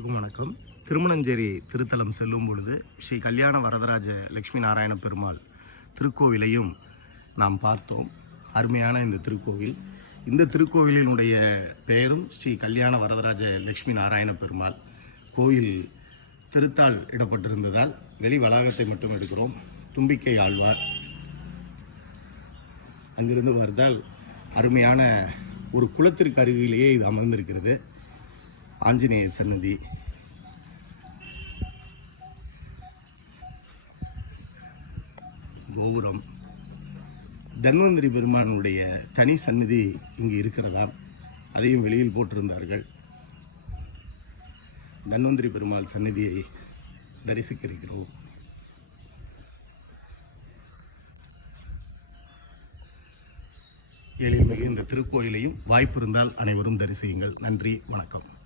அனைவருக்கும் வணக்கம். திருமணஞ்சேரி திருத்தலம் செல்லும் பொழுது ஸ்ரீ கல்யாண வரதராஜ லக்ஷ்மி நாராயண பெருமாள் திருக்கோவிலையும் நாம் பார்த்தோம். அருமையான இந்த திருக்கோவில். இந்த திருக்கோவிலினுடைய பெயரும் ஸ்ரீ கல்யாண வரதராஜ லட்சுமி நாராயண பெருமாள் கோயில் திருத்தாள் இடப்பட்டிருந்ததால் வெளி வளாகத்தை மட்டும் எடுக்கிறோம். தும்பிக்கை ஆழ்வார் அங்கிருந்து வருதால் அருமையான ஒரு குளத்திற்கு அருகிலேயே இது அமர்ந்திருக்கிறது. ஆஞ்சநேய சன்னதி. கோபுரம். தன்வந்திரி பெருமானுடைய தனி சன்னதி இங்கு இருக்கிறதா? அதையும் வெளியில் போட்டிருந்தார்கள். தன்வந்திரி பெருமாள் சன்னதியை தரிசிக்க இருக்கிறோம் எழில்மிகு இந்த திருக்கோயிலையும் வாய்ப்பு இருந்தால் அனைவரும் தரிசியுங்கள். நன்றி வணக்கம்.